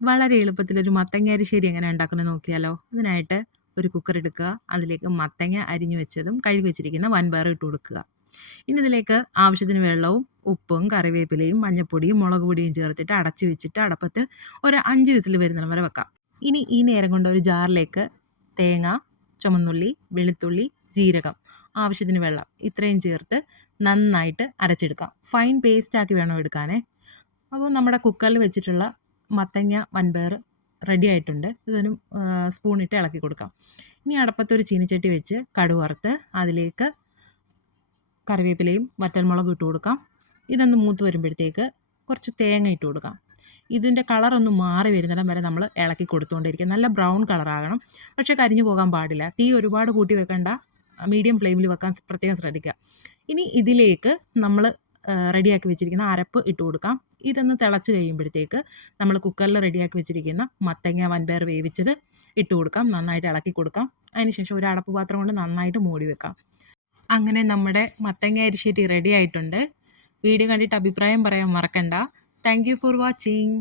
വളരെ എളുപ്പത്തിലൊരു മത്തങ്ങ അരിശ്ശേരി എങ്ങനെ ഉണ്ടാക്കുന്നത് നോക്കിയാലോ? ഇതിനായിട്ട് ഒരു കുക്കർ എടുക്കുക. അതിലേക്ക് മത്തങ്ങ അരിഞ്ഞു വെച്ചതും കഴുകി വെച്ചിരിക്കുന്ന വൻപയറും ഇട്ട് കൊടുക്കുക. ഇനി ഇതിലേക്ക് ആവശ്യത്തിന് വെള്ളവും ഉപ്പും കറിവേപ്പിലയും മഞ്ഞൾപ്പൊടിയും മുളക് പൊടിയും ചേർത്തിട്ട് അടച്ചു വെച്ചിട്ട് അടപ്പത്ത് ഒരു 5 വിസിൽ വരുന്നിടം വരെ വെക്കാം. ഇനി ഈ നേരം കൊണ്ട് ഒരു ജാറിലേക്ക് തേങ്ങ, ചുമന്നുള്ളി, വെളുത്തുള്ളി, ജീരകം, ആവശ്യത്തിന് വെള്ളം ഇത്രയും ചേർത്ത് നന്നായിട്ട് അരച്ചെടുക്കാം. ഫൈൻ പേസ്റ്റാക്കി വേണം എടുക്കാനേ. അപ്പോൾ നമ്മുടെ കുക്കറിൽ വെച്ചിട്ടുള്ള മത്തങ്ങ വൻപയർ റെഡി ആയിട്ടുണ്ട്. ഇതൊരു സ്പൂണിട്ട് ഇളക്കി കൊടുക്കാം. ഇനി അടപ്പത്തൊരു ചീനിച്ചട്ടി വെച്ച് കടുക് വറുത്ത് അതിലേക്ക് കറിവേപ്പിലയും വറ്റൽമുളകും ഇട്ട് കൊടുക്കാം. ഇതൊന്ന് മൂത്ത് വരുമ്പോഴത്തേക്ക് കുറച്ച് തേങ്ങ ഇട്ട് കൊടുക്കാം. ഇതിൻ്റെ കളറൊന്ന് മാറി വരുന്നിടം വരെ നമ്മൾ ഇളക്കി കൊടുത്തുകൊണ്ടിരിക്കുക. നല്ല ബ്രൗൺ കളറാകണം, പക്ഷേ കരിഞ്ഞു പോകാൻ പാടില്ല. തീ ഒരുപാട് കൂട്ടി വെക്കേണ്ട, മീഡിയം ഫ്ലെയിമിൽ വെക്കാൻ പ്രത്യേകം ശ്രദ്ധിക്കുക. ഇനി ഇതിലേക്ക് നമ്മൾ റെഡിയാക്കി വെച്ചിരിക്കുന്ന അരപ്പ് ഇട്ട് കൊടുക്കാം. ഇതൊന്ന് തിളച്ച് കഴിയുമ്പോഴത്തേക്ക് നമ്മൾ കുക്കറിൽ റെഡിയാക്കി വെച്ചിരിക്കുന്ന മത്തങ്ങ വൻപയർ വേവിച്ചത് ഇട്ട് കൊടുക്കാം. നന്നായിട്ട് ഇളക്കി കൊടുക്കാം. അതിനുശേഷം ഒരു അടപ്പ് പാത്രം കൊണ്ട് നന്നായിട്ട് മൂടി വെക്കാം. അങ്ങനെ നമ്മുടെ മത്തങ്ങ അരിശ്ശേരി റെഡി ആയിട്ടുണ്ട്. വീഡിയോ കണ്ടിട്ട് അഭിപ്രായം പറയാൻ മറക്കണ്ട. Thank you for watching.